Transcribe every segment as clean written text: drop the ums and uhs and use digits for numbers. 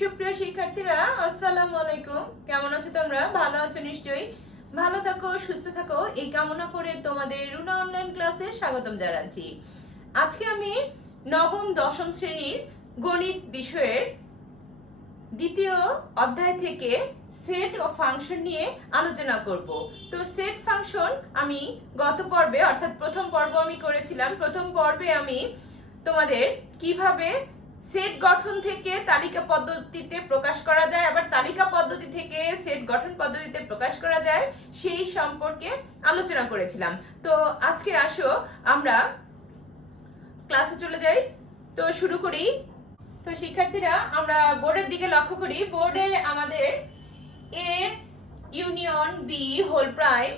সুপ্রিয় শিক্ষার্থীরা, আসসালামু আলাইকুম। কেমন আছো তোমরা? ভালো আছো নিশ্চয়ই। ভালো থাকো, সুস্থ থাকো এই কামনা করে তোমাদের রুনা অনলাইন ক্লাসে স্বাগতম জানাচ্ছি। আজকে আমি নবম দশম শ্রেণীর গণিত বিষয়ের দ্বিতীয় অধ্যায় থেকে সেট ও ফাংশন নিয়ে আলোচনা করব। তো সেট ফাংশন আমি গত পর্বে অর্থাৎ প্রথম পর্ব আমি করেছিলাম। প্রথম পর্বে আমি তোমাদের কিভাবে সেট গঠন থেকে তালিকা পদ্ধতিতে প্রকাশ করা যায়, আবার তালিকা পদ্ধতি থেকে সেট গঠন পদ্ধতিতে প্রকাশ করা যায় সেই সম্পর্কে আলোচনা করেছিলাম। তো আজকে আসো আমরা ক্লাসে চলে যাই। তো শুরু করি। তো শিক্ষার্থীরা, আমরা বোর্ডের দিকে লক্ষ্য করি। বোর্ডে আমাদের A union B whole prime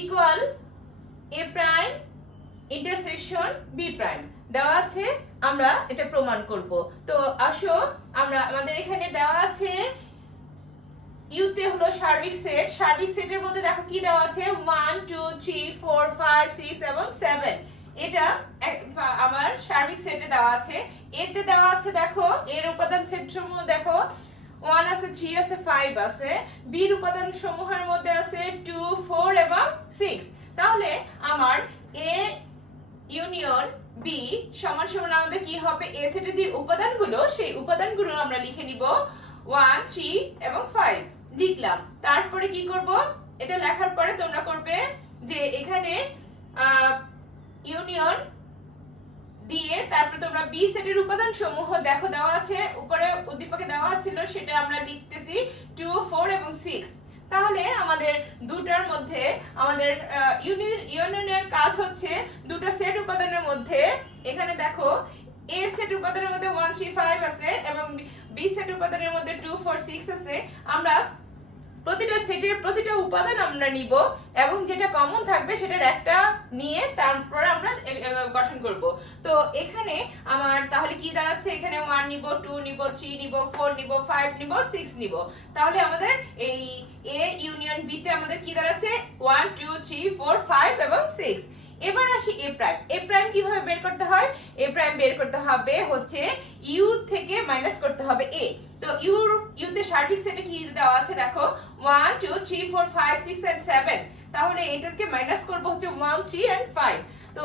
equal A prime intersection B prime দেওয়া আছে। আমরা এটা প্রমাণ করব। তো আসো আমরা আমাদের এখানে দেওয়া আছে ইউতে হলো সার্বিক সেট। সার্বিক সেটের মধ্যে দেখো কি দেওয়া আছে, 1 2 3 4 5 6 এবং 7। এটা আমার সার্বিক সেটে দেওয়া আছে। এতে দেওয়া আছে দেখো এর উপাদান সেট সমূহ দেখো 1 আছে, 3 আছে, 5 আছে। বি এর উপাদান সমূহের মধ্যে আছে 2 4 এবং 6। তাহলে আমার এ ইউনিয়ন বি সমান সমান আমাদের কি হবে, এ সেটে যে উপাদানগুলো সেই উপাদানগুলো আমরা লিখে নিব 1 3 এবং 5 লিখলাম। তারপরে কি করব, এটা লেখার পরে তোমরা করবে যে এখানে ইউনিয়ন দিয়ে তারপরে তোমরা বি সেটের উপাদান সমূহ দেখো দেওয়া আছে, উপরে উদ্দীপকে দেওয়া ছিল সেটা আমরা লিখতেছি 2 4 এবং 6। তাহলে আমাদের দুটার মধ্যে আমাদের ইউনিয়নের কাজ হচ্ছে দুটো সেট উপাদানের মধ্যে, এখানে দেখো এ সেট উপাদানের মধ্যে 1 3 5 আছে এবং বি সেট উপাদানের মধ্যে 2 4 6 আছে। আমরা প্রতিটা সেটের প্রতিটা উপাদান আমরা নিব এবং যেটা কমন থাকবে সেটার একটা নিয়ে তারপর আমরা গঠন করব। তো এখানে আমার তাহলে কি দাঁড়াচ্ছে, এখানে 1 নিব, 2 নিব, 3 নিব, 4 নিব, 5 নিব, 6 নিব। তাহলে আমাদের এই এ ইউনিয়ন বি তে আমাদের কি দাঁড়াচ্ছে 1 2 3 4 5 এবং 6। এবার আসি এ প্রাইম। এ প্রাইম কিভাবে বের করতে হয়, এ প্রাইম বের করতে হবে হচ্ছে ইউ থেকে মাইনাস করতে হবে এ। তো ইউতে সার্বিক সেটে কি দেওয়া আছে দেখো 1 2 3 4 5 6 and 7। তাহলে এটাকে মাইনাস করব হচ্ছে 1 3 and 5। তো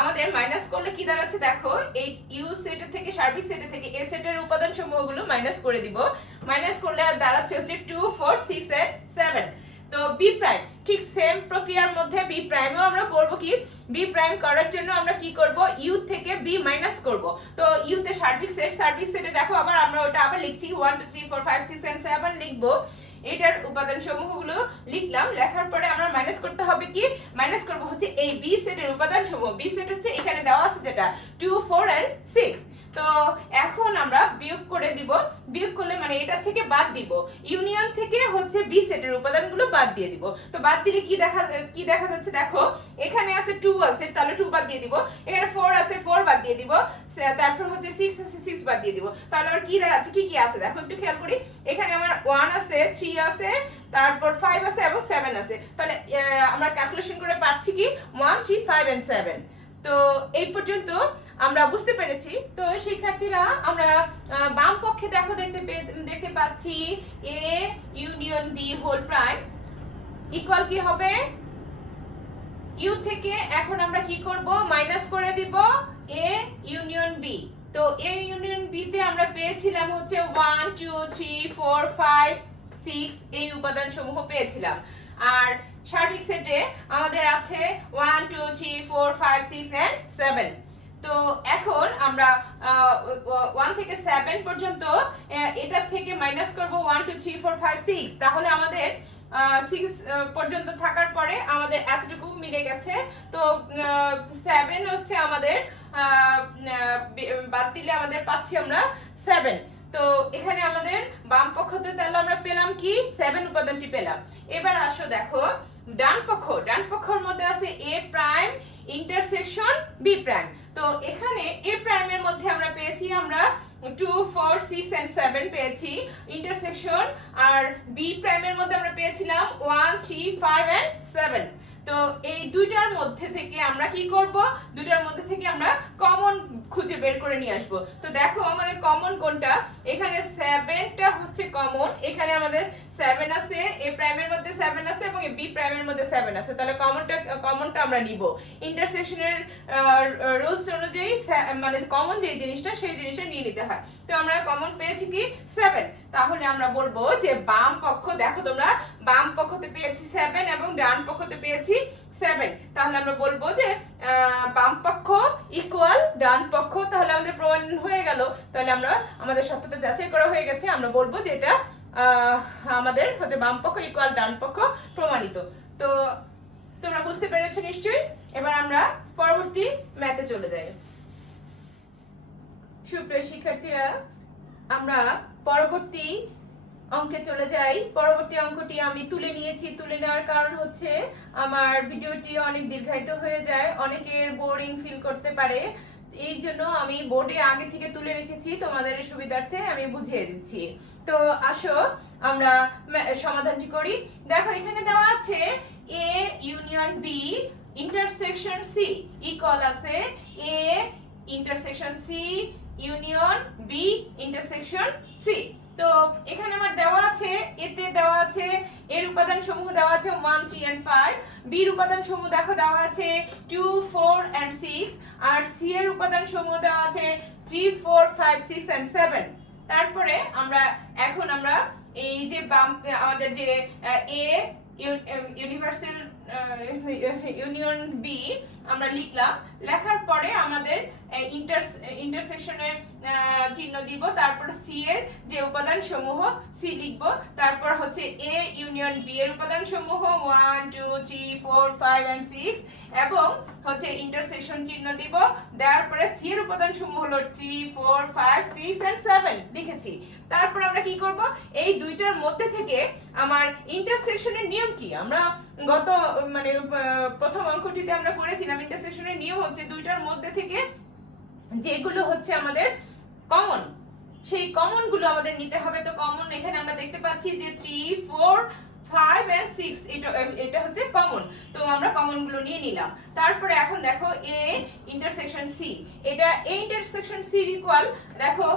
আমাদের মাইনাস করলে কি দাঁড়াচ্ছে দেখো, এই ইউ সেটের থেকে সার্বিক সেটে থেকে এ সেটের উপাদান সমূহগুলো মাইনাস করে দিব। মাইনাস করলে আর দাঁড়াচ্ছে হচ্ছে 2 4 6 and 7। তো বি প্রাইম ঠিক সেম প্রক্রিয়ার মধ্যে বি প্রাইমও আমরা করব। কি বি প্রাইম করার জন্য আমরা কি করব, ইউ থেকে বি মাইনাস করব। তো ইউ তে সার্বিক সেটে দেখো আবার আমরা ওটা আবার লিখছি 1 2 3 4 5 6 and 7 লিখব। এটার উপাদান সমূহগুলো লিখলাম। লেখার পরে আমরা মাইনাস করতে হবে, কি মাইনাস করব হচ্ছে এই বি সেটের উপাদান সমূহ। বি সেট হচ্ছে এখানে দেওয়া আছে যেটা 2 4 and 6। তো এখন আমরা বিয়োগ করে দিব। বিয়োগ করলে মানে এটা থেকে বাদ দিব, ইউনিয়ন থেকে হচ্ছে বি সেটের উপাদানগুলো বাদ দিয়ে দিব। তো বাদ দিলে কি দেখা যাচ্ছে দেখো, এখানে আছে 2 আছে তাহলে 2 বাদ দিয়ে দিব, এখানে 4 আছে 4 বাদ দিয়ে দিব, তারপর হচ্ছে 6 আছে 6 বাদ দিয়ে দিব। তাহলে আর কি দাঁড়াচ্ছে, কি কি আছে দেখো একটু খেয়াল করি। এখানে আমার 1 আছে, 3 আছে, তারপর 5 আছে এবং 7 আছে। তাহলে আমরা ক্যালকুলেশন করে পাচ্ছি কি 1 3 5 and 7। তো এই পর্যন্ত আমরা বুঝতে পেরেছি। তো শিক্ষার্থীরা, আমরা বাম পক্ষে দেখো দেখতে পাচ্ছি A union B whole prime equal কি হবে, ইউ থেকে এখন আমরা কি করব, মাইনাস করে দিব এ ইউনিয়ন বি। তো এ ইউনিয়ন বি তে আমরা পেয়েছিলাম হচ্ছে 1 2 3 4 5 6 এই উপাদান সমূহ পেয়েছিলাম। আর সার্বিক সেটে আমাদের আছে 1 2 3 4 5 6 and 7। তো এখন আমরা 1 থেকে 7 পর্যন্ত এটা থেকে মাইনাস করব 1 2 3 4 5 6। তাহলে আমাদের 6 পর্যন্ত থাকার পরে আমাদের এতটুকু মিলে গেছে। তো 7 হচ্ছে আমাদের বাদ দিলে আমাদের পাচ্ছি আমরা 7। তো এখানে আমাদের বাম পক্ষতে তাহলে আমরা পেলাম কি 7 উপাদানটি পেলাম। এবার আসো দেখো ডান পক্ষের মধ্যে আছে এ প্রাইম ইন্টারসেকশন বি প্রাইম। তো এখানে এ প্রাইমের মধ্যে আমরা পেয়েছি আমরা 2 4 6 and 7 পেয়েছি ইন্টারসেকশন, আর বি প্রাইমের মধ্যে আমরা পেয়েছিলাম 1 3 5 and 7। তো এই দুইটার মধ্যে থেকে আমরা কি করব, দুইটার মধ্যে থেকে আমরা কমন খুঁজে বের করে নিয়ে আসব। তো দেখো আমাদের কমন কোনটা, এখানে 7টা হচ্ছে কমন, এখানে আমাদের 7 আছে, এ প্রাইমের মধ্যে 7 আছে এবং এ বি প্রাইমের মধ্যে 7 আছে, তাহলে কমনটা আমরা নিব। ইন্টারসেকশনের রুলস অনুযায়ী মানে কমন যে জিনিসটা সেই জিনিসটা নিয়ে নিতে হয়। তো আমরা কমন পেয়েছি কি 7, তাহলে আমরা বলবো যে বাম পক্ষ, দেখো তোমরা বাম পক্ষতে পেয়েছি 7 এবং ডান পক্ষতে পেয়েছি 7, তাহলে আমরা বলবো যে বাম পক্ষ ইকুয়াল ডান পক্ষ, তাহলে আমাদের প্রমাণ হয়ে গেল। তাহলে আমরা আমাদের সত্যতা যাচাই করা হয়ে গেছে, আমরা বলবো যে এটা আমাদের হচ্ছে বাম পক্ষ ইকুয়াল ডান পক্ষ প্রমাণিত। তো তোমরা বুঝতে পেরেছো নিশ্চয়ই। এবার আমরা পরবর্তী ম্যাথে চলে যাই। সুপ্রিয় শিক্ষার্থীরা, আমরা পরবর্তী অঙ্কে চলে যাই। পরবর্তী অঙ্কটি আমি তুলে নিয়েছি, তুলে নেওয়ার কারণ হচ্ছে আমার ভিডিওটি অনেক দীর্ঘায়িত হয়ে যায়, অনেকের বোরিং ফিল করতে পারে, এই জন্য আমি বোর্ডে আগে থেকে তুলে রেখেছি, তোমাদের সুবিধার্থে আমি বুঝিয়ে দিচ্ছি। তো আসো আমরা সমাধানটি করি। দেখো এখানে দেওয়া আছে A union B intersection C equal আছে A intersection C union B intersection C. তো এখানে আমার দেওয়া আছে, এতে দেওয়া আছে এর উপাদান সমূহ দেওয়া আছে 1 3 and 5, বি এর উপাদান সমূহ দেখো দেওয়া আছে 2 4 and 6, আর সি এর উপাদান সমূহ দেওয়া আছে 3 4 5 6 and 7। তারপরে এখন আমরা এই যে বাম আমাদের যে এ ইউনিভার্সাল ইউনিয়ন বি আমরা লিখলাম, লেখার পরে আমাদের ইন্টারসেকশনের চিহ্ন দিব, তারপর সি এর যে উপাদান সমূহ সি লিখব, তারপর হচ্ছে এ ইউনিয়ন বি এর উপাদান সমূহ 1 2 3 4 5 and 6 এবং হচ্ছে ইন্টারসেকশন চিহ্ন দিব, দেওয়ার পরে সি এর উপাদান সমূহ হলো 3 4 5 6 and 7 লিখেছি। তারপর আমরা কি করব, এই দুইটার মধ্যে থেকে আমার ইন্টারসেকশনের নিয়ম কি, আমরা গত মানে প্রথম অঙ্কটিতে আমরা করেছিলাম ইন্টারসেকশনের নিয়ম হচ্ছে দুইটার মধ্যে থেকে যেগুলো হচ্ছে আমাদের কমন, সেই কমন গুলো আমাদের নিতে হবে। তো কমন এখানে আমরা দেখতে পাচ্ছি যে 3 4 5 and 6 এটা হচ্ছে কমন, তো আমরা কমন গুলো নিয়ে নিলাম। তারপরে এখন দেখো এ ইন্টারসেকশন সি, এটা এ ইন্টারসেকশন সি ইকুয়াল, দেখো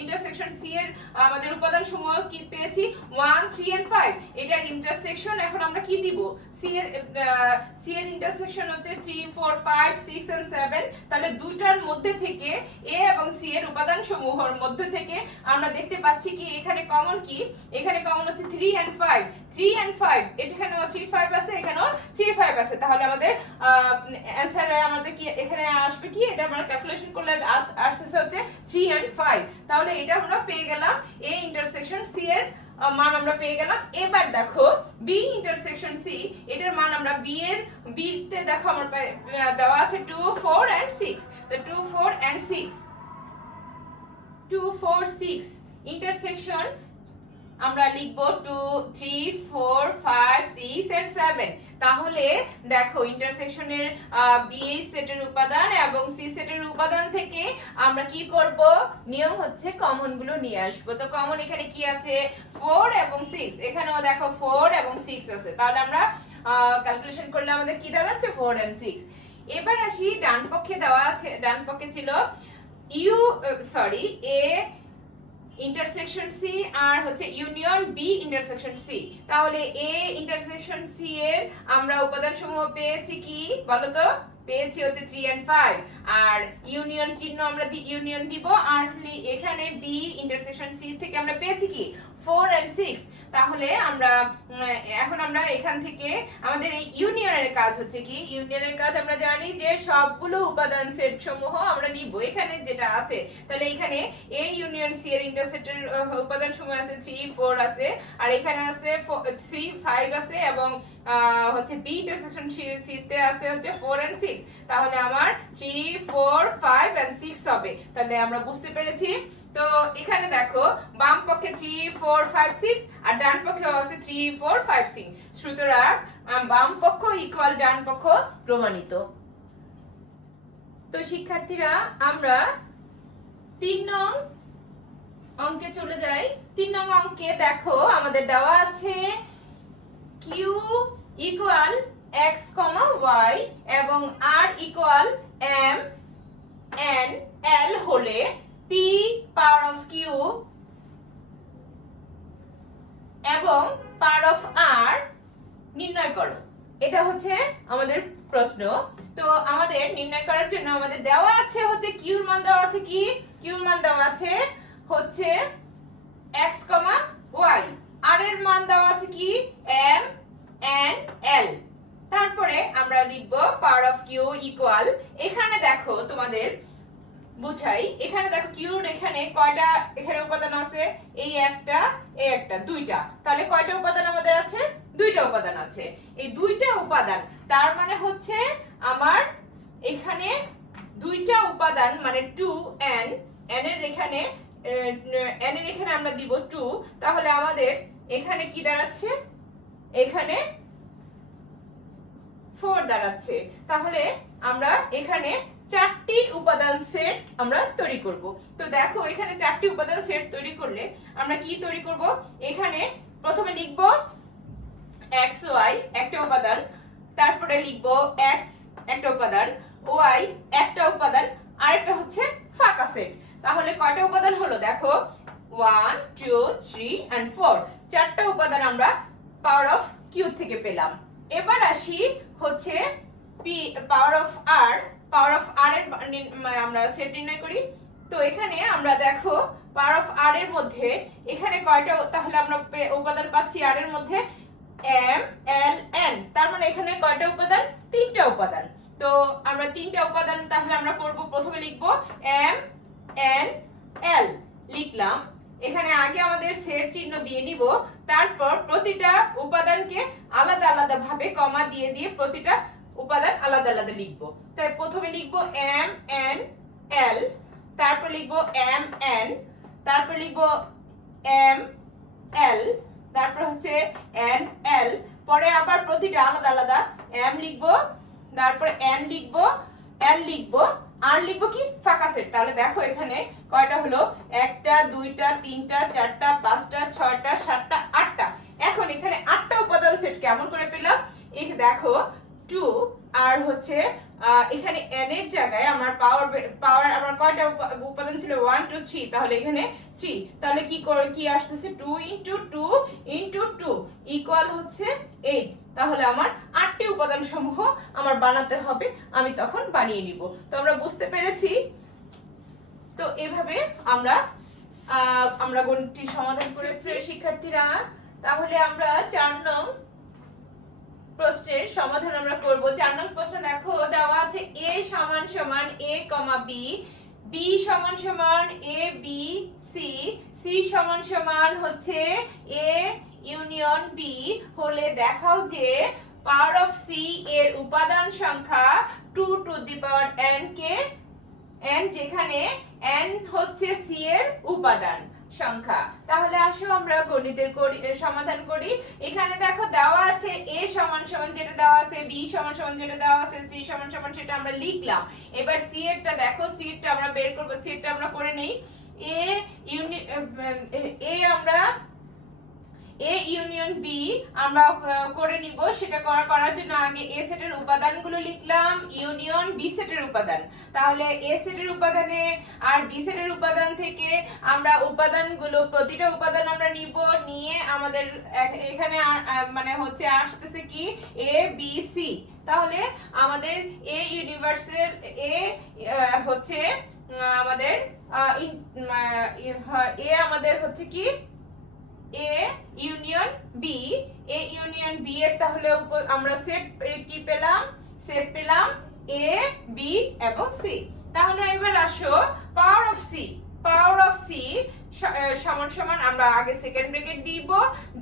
ইন্টারসেকশন সি এর আমাদের উপাদান সমূহ কি পেয়েছি 1 3 and 5, এটার ইন্টারসেকশন এখন আমরা কি দিব, সি এর ইন্টারসেকশন হচ্ছে 3 4 5 6 and 7, তাহলে দুইটার মধ্যে থেকে এ এবং সি এর উপাদান সমূহের মধ্যে থেকে আমরা দেখতে পাচ্ছি কি এখানে কমন কি, এখানে কমন হচ্ছে 3 and 5, 3 and 5, এখানেও 3 5 আছে, এখানেও 3 5 আছে, তাহলে আমাদের অ্যানসারে আমাদের কি এখানে আসবে কি, এটা আমরা ক্যালকুলেশন করলে আসতেছে হচ্ছে 3 and 5, তাহলে এটা আমরা পেয়ে গেলাম এ ইন্টারসেকশন সি এর মান আমরা পেয়ে গেলাম। এবার দেখো বি ইন্টারসেকশন সি, এটার মান আমরা বি তে দেখো আমার দেওয়া আছে 2 4 and 6, তো 2 4 and 6 2 4 6 ইন্টারসেকশন আমরা লিখব 2 3 4 5 6 and 7। তাহলে দেখো ইন্টারসেকশনের বি সেটের উপাদান এবং সি সেটের উপাদান থেকে আমরা কি করব, নিয়ম হচ্ছে কমন গুলো নিয়ে আসব। তো কমন এখানে কি আছে 4 এবং 6, এখানেও দেখো 4 এবং 6 আছে, তাহলে আমরা ক্যালকুলেশন করলে আমাদের কি দাঁড়াচ্ছে 4 and 6। এবার আসি ডান পক্ষে দেওয়া আছে, ডান পক্ষে ছিল এ ইন্টারসেকশন সি আর হচ্ছে ইউনিয়ন বি ইন্টারসেকশন সি, তাহলে এ ইন্টারসেকশন সি এর আমরা উপাদান সমূহ পেয়েছি কি বলো তো, পেয়েছি হচ্ছে 3 and 5, আর ইউনিয়ন চিহ্ন আমরা ইউনিয়ন দিব, আর এখানে বি ইন্টারসেকশন সি থেকে আমরা পেয়েছি কি 4 and 6, তাহলে আমরা এখন আমরা এখান থেকে আমাদের এই ইউনিয়নের কাজ হচ্ছে কি, ইউনিয়নের কাজ আমরা জানি যে সবগুলো উপাদান সেট সমূহ আমরা নিব, এখানে যেটা আছে, তাহলে এখানে এ ইউনিয়ন সি এর ইন্টারসেটের উপাদান সমূহ আছে 3 4 আছে, আর এখানে আছে 3 5 আছে, এবং হচ্ছে বি ইন্টারসেকশন সি তে আছে হচ্ছে 4 and 6, তাহলে আমার 3 4 5 and 6 হবে। তাহলে আমরা বুঝতে পেরেছি। তো এখানে দেখো বাম পক্ষে 3 4 5 6 আর ডান পক্ষে আছে 3 4 5 6, সুতরাং বাম পক্ষ ইকুয়াল ডান পক্ষ প্রমাণিত। তো শিক্ষার্থীরা আমরা 3 নং অঙ্কে চলে যাই। 3 নং অঙ্কে দেখো আমাদের দেওয়া আছে কিউ ইকুয়াল x, y এবং r equal m n l হলে p পাওয়ার অফ q এবং পাওয়ার অফ r নির্ণয় করো। এটা হচ্ছে আমাদের প্রশ্ন। তো আমাদের নির্ণয় করার জন্য আমাদের দেওয়া আছে হচ্ছে q এর মান দেওয়া আছে কি, q এর মান দেওয়া আছে হচ্ছে x, y, r এর মান দেওয়া আছে কি m n l। তারপরে আমরা লিখব পাওয়ার অফ q ইকুয়াল, এখানে দেখো তোমাদের বুঝাই, এখানে দেখো q এর এখানে কয়টা এখানে উপাদান আছে, এই একটা এই একটা দুইটা, তাহলে কয়টা উপাদান আমাদের আছে, দুইটা উপাদান আছে। এই দুইটা উপাদান তার মানে হচ্ছে আমার এখানে দুইটা উপাদান মানে 2n, n এর এখানে n এর এখানে আমরা দিব 2, তাহলে আমাদের এখানে কি দাঁড়াচ্ছে, এখানে 4 দাঁড়াচ্ছে। তাহলে আমরা এখানে চারটি উপাদান সেট আমরা তৈরি করব। তো দেখো এখানে চারটি উপাদান সেট তৈরি করলে আমরা কি তৈরি করব, এখানে প্রথমে লিখব x, y একটা উপাদান, তারপরে লিখব x একটা উপাদান, y একটা উপাদান, আরেকটা হচ্ছে ফাঁকা সেট। তাহলে কয়টা উপাদান হলো দেখো 1 2 3 and 4, চারটা উপাদান আমরা পাওয়ার অফ q থেকে পেলাম। এবার আসি হচ্ছে p power of r, power of r এর আমরা সেট নির্ণয় করি। তো এখানে আমরা দেখো পাওয়ার অফ r এর মধ্যে এখানে কয়টা, তাহলে আমরা উপাদান পাচ্ছি r এর মধ্যে m l n, তার মানে এখানে কয়টা উপাদান, তিনটা উপাদান। তো আমরা তিনটা উপাদান তাহলে আমরা করব, প্রথমে লিখব m n l লিখলাম, এখানে আগে আমাদের সেট চিহ্ন দিয়ে নিব, তারপর প্রতিটা উপাদানকে আলাদা আলাদা ভাবে কমা দিয়ে দিয়ে প্রতিটা উপাদান আলাদা আলাদা লিখব। তাই প্রথমে লিখব m n l, তারপর লিখব m n, তারপর লিখব m l, তারপর হচ্ছে n l, পরে আবার প্রতিটা আলাদা আলাদা m লিখব, তারপর n লিখব, l লিখব, আর লিখব কি ফাঁকা সেট। তাহলে দেখো এখানে কয়টা হলো, একটা দুইটা তিনটা চারটা পাঁচটা ছয়টা সাতটা আটটা। এখন এখানে আটটা উপাদান সেট কেমন করে পেলাম, এই দেখো 2 আর হচ্ছে এখানে n এর জায়গায় আমার পাওয়ার আমার কয়টা উপাদান ছিল 1 2 3, তাহলে এখানে 3, তাহলে কি আসতেছে 2 * 2 * 2 ইকুয়াল হচ্ছে 8। তাহলে আমার 8টি উপাদান সমূহ আমার বানাতে হবে, আমি তখন বানিয়ে নিব। তো আমরা বুঝতে পেরেছি। তো এভাবে আমরা গণিতটি সমাধান করেছি শিক্ষার্থীরা। তাহলে আমরা 4 নং প্রশ্নের সমাধান আমরা করব। 4 নং প্রশ্ন দেখো দেওয়া আছে a সমান সমান a, b, b সমান সমান a b c, c সমান সমান হচ্ছে a ইউনিয়ন b হলে দেখাও যে পাওয়ার অফ c এর উপাদান সংখ্যা 2 to the power n K, n যেখানে n হচ্ছে c এর উপাদান সংখ্যা। তাহলে আসো আমরা গণিতের সমাধান করি। এখানে দেখো দেওয়া আছে a সমান সমান যেটা দেওয়া আছে, b সমান সমান যেটা দেওয়া আছে, c সমান সমান সেটা আমরা লিখলাম। এবার c এরটা দেখো, c এরটা আমরা বের করব, c এরটা আমরা করে নেই। a ইউনিয়ন b আমরা করে নিব। সেটা করার জন্য আগে a সেটের উপাদানগুলো লিখলাম ইউনিয়ন b সেটের উপাদান। তাহলে a সেটের উপাদানে আর b সেটের উপাদান থেকে আমরা উপাদানগুলো প্রতিটা উপাদান আমরা নিব, নিয়ে আমাদের এখানে মানে হচ্ছে আসতেছে কি a b c। তাহলে আমাদের a ইউনিভার্সের a হচ্ছে আমাদের a আমাদের হচ্ছে কি a union b, a union b এর তাহলে আমরা সেট কি পেলাম, সেট পেলাম a b এবং c। তাহলে এবার আসো power of c, power of c সমান সমান আমরা আগে সেকেন্ড ব্র্যাকেট দিব,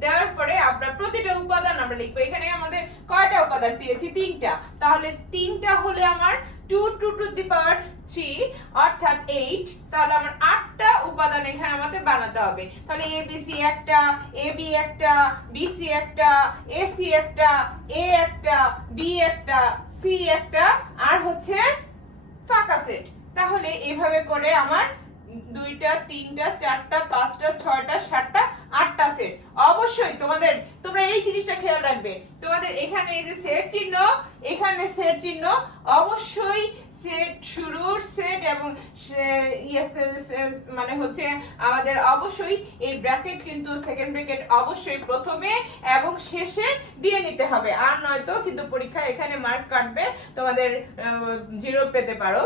দেওয়ার পরে আমরা প্রতিটা উপাদান আমরা লিখব। এখানে আমাদের কয়টা উপাদান পেয়েছি, তিনটা, তাহলে তিনটা হলে আমার 2 টু দি পাওয়ার 3 অর্থাৎ 8। তাহলে আমার 8টা উপাদান এখানে আমাদের বানাতে হবে। তাহলে a b c একটা, a b একটা, b c একটা, a c একটা, a একটা, b একটা, c একটা, আর হচ্ছে ফাঁকা সেট। তাহলে এভাবে করে আমার 2টা 3টা 4টা 5টা 6টা 7টা 8টা সেট। অবশ্যই তোমরা এই জিনিসটা খেয়াল রাখবে, তোমাদের এখানে এই যে সেট চিহ্ন, এখানে সেট চিহ্ন, অবশ্যই সেট শুরুর সেট এবং মানে হচ্ছে আমাদের অবশ্যই এই ব্র্যাকেট কিন্তু সেকেন্ড ব্র্যাকেট অবশ্যই প্রথমে এবং শেষে দিয়ে নিতে হবে, আর নয়তো কিন্তু পরীক্ষা এখানে মার্ক কাটবে, তোমাদের 0 পেতে পারো।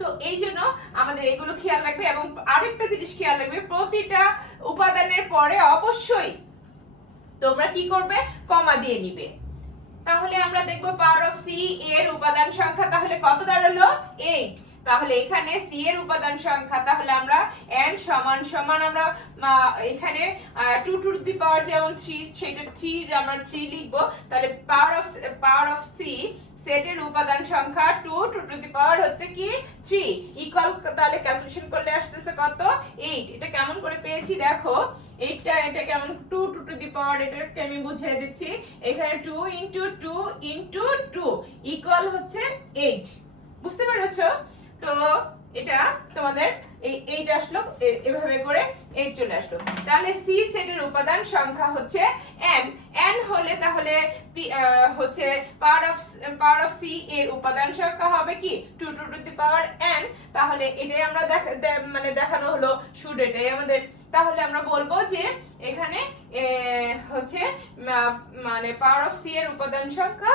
তো এই জন্য আমাদের এগুলো খেয়াল রাখবে। এবং আরেকটা জিনিস খেয়াল রাখবে, প্রতিটা উপাদানের পরে অবশ্যই তোমরা কি করবে, কমা দিয়ে নিবে। তাহলে আমরা দেখব পাওয়ার অফ সি এর উপাদান সংখ্যা তাহলে কত দাঁড়ালো 8। তাহলে এখানে সি এর উপাদান সংখ্যা, তাহলে আমরা n সমান সমান আমরা এখানে 2 টু দি পাওয়ার যেমন 3 সেটা 3 আমরা 3 লিখব। তাহলে পাওয়ার অফ সি সেটের উপাদান সংখ্যা 2 টু দি পাওয়ার হচ্ছে কি 3 ইকুয়াল, তাহলে ক্যালকুলেশন করলে আসতেছে কত 8। এটা কেমন করে পেয়েছি দেখো, এটা কেমন 2 টু দি পাওয়ার, এটাকে আমি বুঝিয়ে দিচ্ছি। এখানে 2 ইনটু 2 ইনটু 2 ইকুয়াল হচ্ছে 8, বুঝতে পেরেছো? তো এটা তোমাদের এই 8 আসলো, এভাবে করে 8 চলে আসলো। তাহলে সি সেটের উপাদান সংখ্যা হচ্ছে n। n হলে তাহলে হচ্ছে পাওয়ার অফ সি এর উপাদান সংখ্যা হবে কি 2 টু দি পাওয়ার n। তাহলে এটাই আমরা মানে দেখানো হলো শুড, এটাই আমাদের। তাহলে আমরা বলবো যে এখানে হচ্ছে মানে পাওয়ার অফ সি এর উপাদান সংখ্যা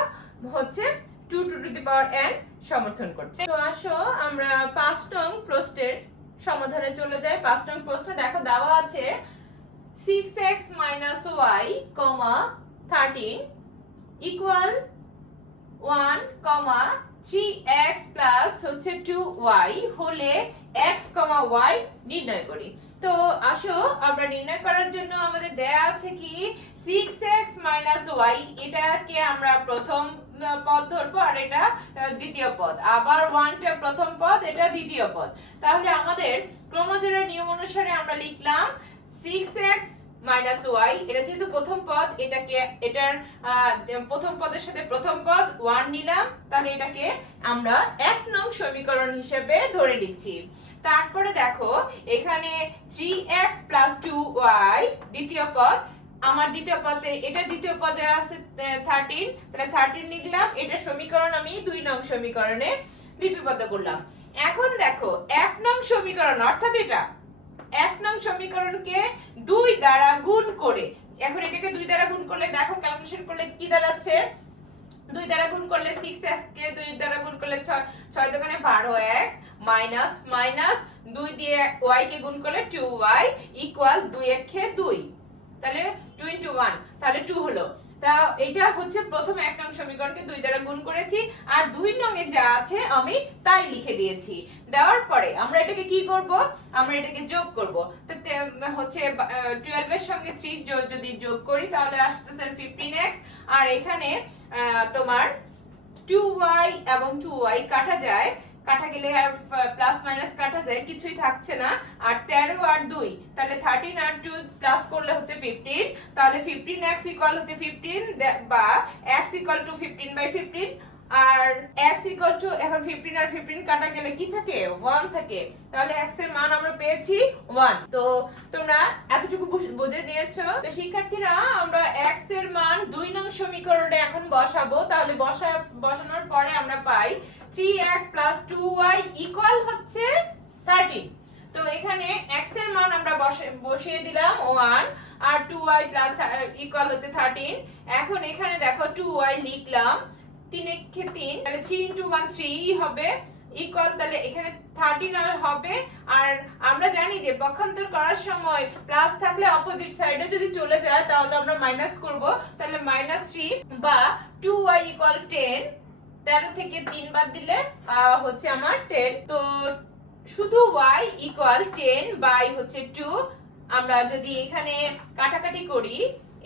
হচ্ছে 2 টু দি পাওয়ার n সমর্থন করছে। তো আসো আমরা 5 নং প্রশ্নের সমাধানে চলে যাই। 5 নং প্রশ্ন দেখো দেওয়া আছে 6x y, 13 equal 1, 3x plus হচ্ছে 2y হলে x, y নির্ণয় করি। তো আসো আমরা নির্ণয় করার জন্য আমাদের দেয়া আছে কি 6x y, এটাকে আমরা প্রথম পদ ধরবো আর এটা দ্বিতীয় পদ, আবার 1টা প্রথম পদ, এটা দ্বিতীয় পদ। তাহলে আমাদের ক্রমজোড়ের নিয়ম অনুসারে আমরা লিখলাম 6x y, এটা যেহেতু প্রথম পদ, এটার প্রথম পদের সাথে প্রথম পদ 1 নিলাম, তাহলে এটাকে আমরা 1 নং সমীকরণ হিসেবে ধরে নিচ্ছি। তারপরে দেখো এখানে 3x 2y দ্বিতীয় পদ, আমার দ্বিতীয় পদে, এটা দ্বিতীয় পদে আছে 13, তাহলে 13 লিখলাম, এটা সমীকরণ আমি 2 নং সমীকরণে লিপিবদ্ধ করলাম। এখন দেখো 1 নং সমীকরণ, অর্থাৎ এটা 1 নং সমীকরণকে 2 দ্বারা গুণ করে, এখন এটাকে 2 দ্বারা গুণ করলে দেখো ক্যালকুলেশন করলে কি দাঁড়াচ্ছে, 2 দ্বারা গুণ করলে 6x কে 2 দ্বারা গুণ করলে 6 দুগুণে 12x মাইনাস 2 দিয়ে y কে গুণ করলে 2y ইকুয়াল 2 একে 2, তাহলে 2 ইনটু 1 তাহলে 2 হলো। তা এটা হচ্ছে প্রথম 1 নং সমীকরণকে 2 দ্বারা গুণ করেছি, আর 2 নং এ যা আছে আমি তাই লিখে দিয়েছি। দেওয়ার পরে আমরা এটাকে কি করব, আমরা এটাকে যোগ করব। তো হচ্ছে 12 এর সঙ্গে 3 যদি যোগ করি তাহলে আসতেছে 15x, আর এখানে তোমার 2y এবং 2y কাটা যায়, কাটা গেলে প্লাস মাইনাস কাটা যায়, কিছুই থাকছে না, আর 13 আর 2 তাহলে 13 আর 2 প্লাস করলে হচ্ছে 15, তাহলে 15x ইকুয়াল হচ্ছে 15 বা x ইকুয়াল টু 15/15, আর x ইকুয়াল টু এখন 15 আর 15 কাটা গেলে কি থাকে 1 থাকে, তাহলে x এর মান আমরা পেয়েছি 1। তো তোমরা এতটুকু বুঝে নিয়েছো। তো শিক্ষার্থীরা আমরা x এর মান 2 নং সমীকরণে এখন বসাবো। তাহলে বসানোর পরে আমরা পাই 3x 2y ইকুয়াল হচ্ছে 13। তো এখানে x এর মান আমরা বসিয়ে দিলাম 1, আর 2y ইকুয়াল হচ্ছে 13। এখন এখানে দেখো 2y লিখলাম, 3 একে 3, তাহলে 3 ইনটু 1 3 হবে ইকুয়াল, তাহলে এখানে 13 আর হবে। আর আমরা জানি যে পক্ষান্তর করার সময় প্লাস থাকলে অপোজিট সাইডে যদি চলে যায় তাহলে আমরা মাইনাস করব, তাহলে -3 বা 2y ইকুয়াল 10, 13 থেকে 3 বাদ দিলে হচ্ছে আমার 10। তো শুধু y ইকুয়াল 10 বাই হচ্ছে 2, আমরা যদি এখানে কাটাকাটি করি,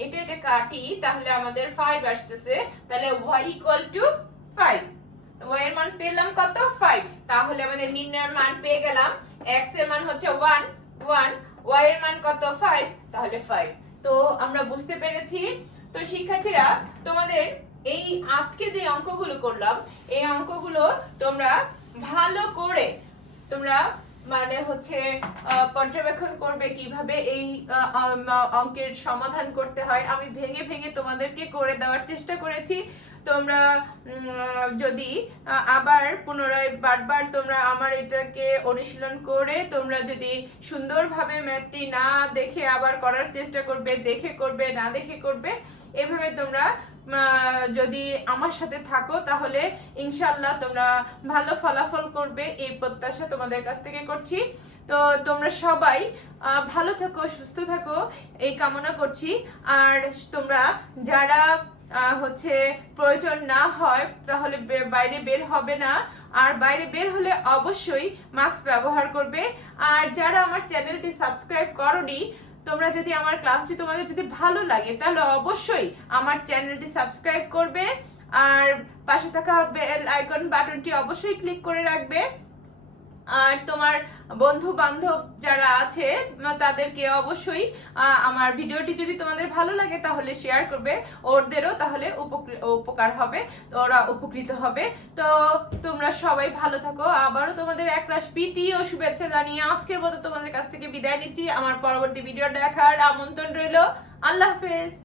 এটা কাটি, তাহলে আমাদের 5 আসতেছে, তাহলে y ইকুয়াল টু 5। y এর মান পেলাম কত 5, তাহলে আমাদের নির্ণয়ের মান পেয়ে গেলাম, x এর মান হচ্ছে 1, y এর মান কত 5, তাহলে 5। তো আমরা বুঝতে পেরেছি। তো শিক্ষার্থীরা তোমাদের এই আজকে যে অঙ্কগুলো করলাম, এই অঙ্কগুলো তোমরা ভালো করে তোমরা মানে হচ্ছে পর্যবেক্ষণ করবে কিভাবে এই অঙ্কের সমাধান করতে হয়। আমি ভেঙে ভেঙে তোমাদেরকে করে দেওয়ার চেষ্টা করেছি। তোমরা যদি আবার পুনরায় বারবার তোমরা আমার এটাকে অনুশীলন করে তোমরা যদি সুন্দরভাবে ম্যাথটি না দেখে আবার করার চেষ্টা করবে, দেখে করবে না দেখে করবে, এভাবে তোমরা যদি আমার সাথে থাকো তাহলে ইনশাল্লাহ তোমরা ভালো ফলাফল করবে, এই প্রত্যাশা তোমাদের কাছ থেকে করছি। তো তোমরা সবাই ভালো থাকো, সুস্থ থাকো, এই কামনা করছি। আর তোমরা যারা হচ্ছে প্রয়োজন না হয় তাহলে বাইরে বের হবে না, আর বাইরে বের হলে অবশ্যই মাস্ক ব্যবহার করবে। আর যারা আমার চ্যানেলটি সাবস্ক্রাইব করোনি, তোমরা যদি আমার ক্লাসটি তোমাদের যদি ভালো লাগে তাহলে অবশ্যই আমার চ্যানেলটি সাবস্ক্রাইব করবে, আর পাশে থাকা বেল আইকন বাটনটি অবশ্যই ক্লিক করে রাখবে। আর তোমার বন্ধু বান্ধব যারা আছে তাদেরকে অবশ্যই আমার ভিডিওটি যদি তোমাদের ভালো লাগে তাহলে শেয়ার করবে, ওদেরও তাহলে উপকার হবে, তো ওরা উপকৃত হবে। তো তোমরা সবাই ভালো থাকো। আবারও তোমাদের একরাশ প্রীতি ও শুভেচ্ছা জানিয়ে আজকের মতো তোমাদের কাছ থেকে বিদায় নিচ্ছি। আমার পরবর্তী ভিডিও দেখার আমন্ত্রণ রইল। আল্লাহ হাফেজ।